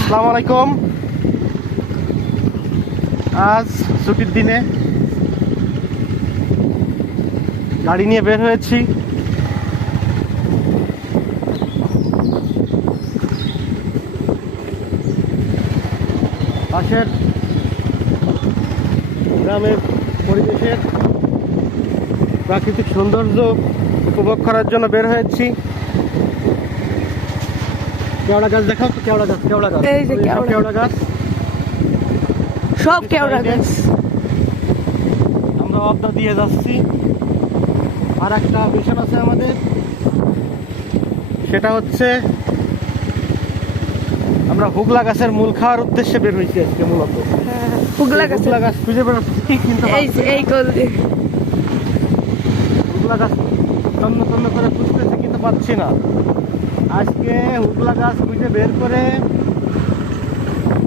আসসালামু আলাইকুম। আজ ছুটির দিনে গাড়ি নিয়ে বের হয়েছি। পাশের গ্রামের পরিবেশের প্রাকৃতিক সৌন্দর্য উপভোগ করার জন্য বের হয়েছি। কেওড়া গাছ দেখাও তো, কেওড়া গাছ, কেওড়া গাছ, এই যে কেওড়া গাছ, সব কেওড়া গাছ। আমরা অবদা দিয়ে যাচ্ছি। আর একটা মিশন আছে আমাদের, সেটা হচ্ছে আমরা হুগলা গাছের মূল খাওয়ার উদ্দেশ্যে বের হয়েছি আজকে। মূলত হুগলা গাছ খুঁজে বেরোচ্ছি, কিন্তু এই কলদি হুগলা গাছ তন্ন তন্ন করে খুঁজতেছি, কিন্তু পাচ্ছি না। আজকে হুগলা গাছ খুঁজে বের করে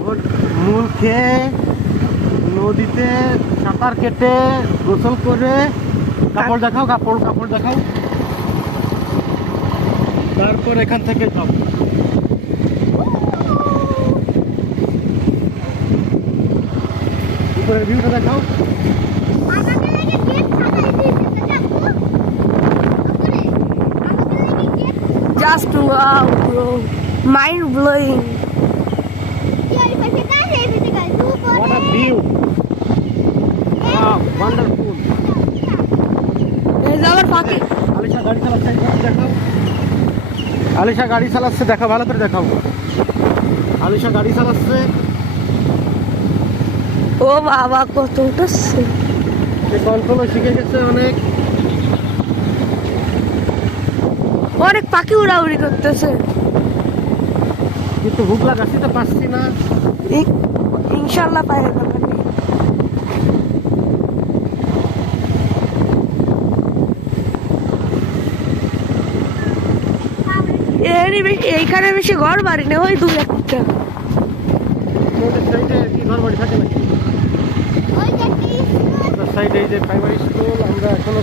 ওর মূল খেয়ে নদীতে সাঁতার কেটে গোসল করে, কাপড় দেখাও, কাপড় দেখাও, তারপর এখান থেকে যাব। উপরের ভিউটা দেখাও। Just wow bro, mind blowing. What a view! Wow, wonderful! এই যে আমার পাখি। আলিশা গাড়ি চালাচ্ছে, দেখাও। আলিশা গাড়ি চালাচ্ছে, দেখো, ভালো করে দেখাও। আলিশা গাড়ি চালাচ্ছে। ও বাবা, কত উঠছে! সে কন্ট্রোলও শিখে গেছে অনেক। অনেক পাখি উড়াউড়ি করতেছে, কিন্তু হুগলা গাছই তো পাচ্ছি না। ইনশাল্লাহ পাই না। এইখানে বেশি ঘর বাড়ি না, ওই 2-1টা। সাইডে কি ঘর বাড়ি থাকে নাকি? সাইডে এই যে প্রাইমারি স্কুল, আমরা এখনো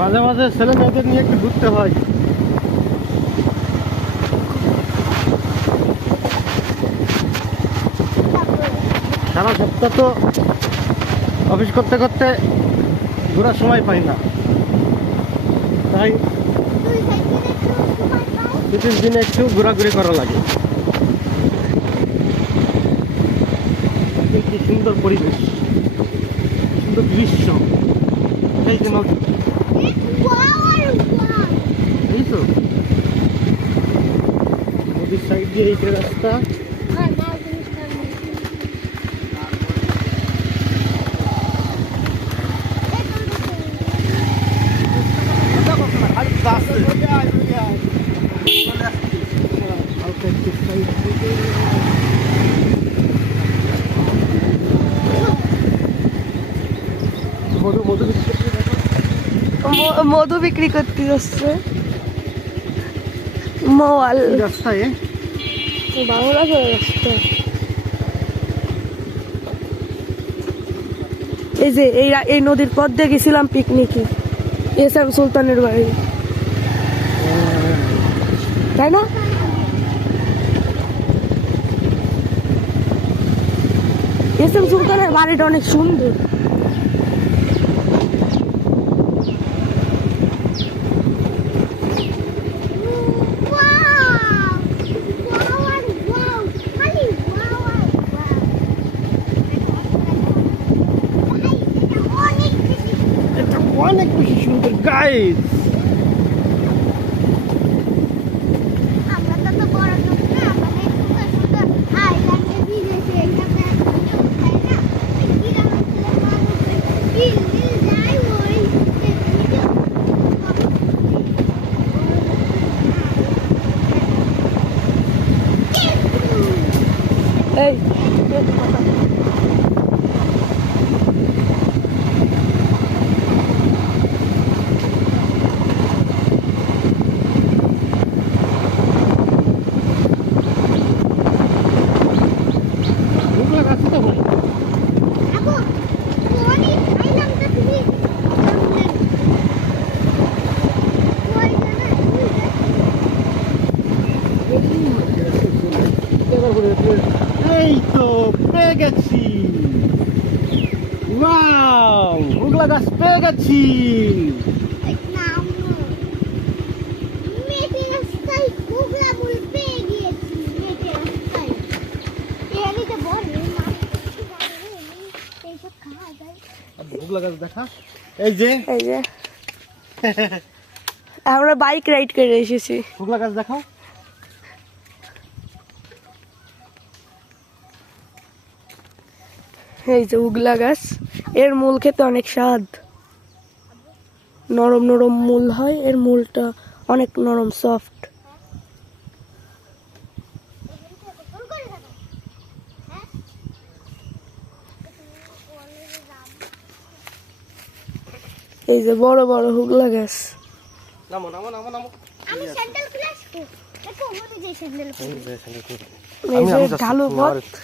মাঝে মাঝে ছেলে মেয়েদের নিয়ে একটু ঘুরতে হয়। সারা সপ্তাহ তো অফিস করতে করতে ঘোরার সময় পাই না, তাই ছুটির দিনে একটু ঘোরাঘুরি করা লাগে। কি সুন্দর পরিবেশ, সুন্দর দৃশ্য। এই যে নদী, এই তো নদীর সাইড দিয়ে এই যে রাস্তা। মধু বিক্রি করতে যাচ্ছে মোয়াল রাস্তায়। বাংলা রাস্তা। এই যে এই নদীর পথ দিয়ে গেছিলাম পিকনিকে, এস এম সুলতানের বাড়ি, তাই না? এস এম সুলতানের বাড়িটা অনেক সুন্দর। অনেক বেশি সুন্দর গাইস। এই গেছি। ওয়াও, হুগলা গাছ পেয়ে গেছি। হুগলা গাছ দেখা, এই যে এই যে আমরা বাইক রাইড করে এসেছি। হুগলা গাছ দেখাও। এই যে উগলা গাছ, এর মূল খেতে অনেক স্বাদ, নরম নরম মূল হয়, এর মূলটা অনেক নরম সফট। এই যে বড় বড় হুগলা গাছ। নামো নামো নামো নামো। আমি স্যান্ডেল খুলে আসবো। দেখো আমি যে স্যান্ডেল এই যে স্যান্ডেল খুলে। এই যে যাচ্ছি, ঢালু তুমি পথ। আবার একটু।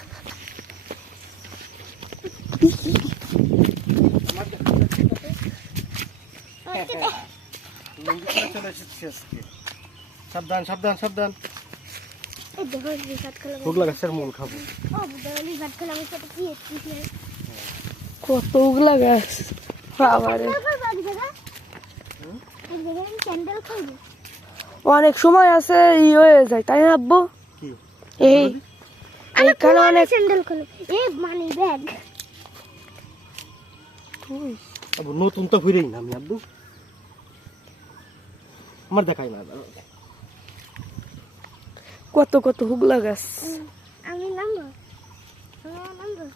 লুঙ্গি পরে চলে এসেছি আজকে। সাবধান সাবধান সাবধান। এই দেখো রিসার্চ খেলা। হুগলা গাছের মূল খাবো। ও দেখো রিসার্চ খেলা আমার সাথে কি হচ্ছে? কত উগলা গাছ বাবারে। স্যান্ডেল খাইবো। অনেক সময় আছে ই হয়ে যায়, তাই না আব্বু? কি এই এইখানে অনেক স্যান্ডেল খুলে এ মানি ব্যাগ। আবু নতুন তো ফিরেই না আমি আব্বু, আমার দেখাই না। কত কত হুগলা গাছ। আমি নামবো। নামবো।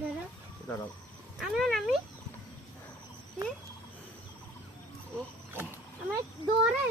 দাঁড়াও। দাঁড়াও। আমিও নামি। আমার দৌড়াই।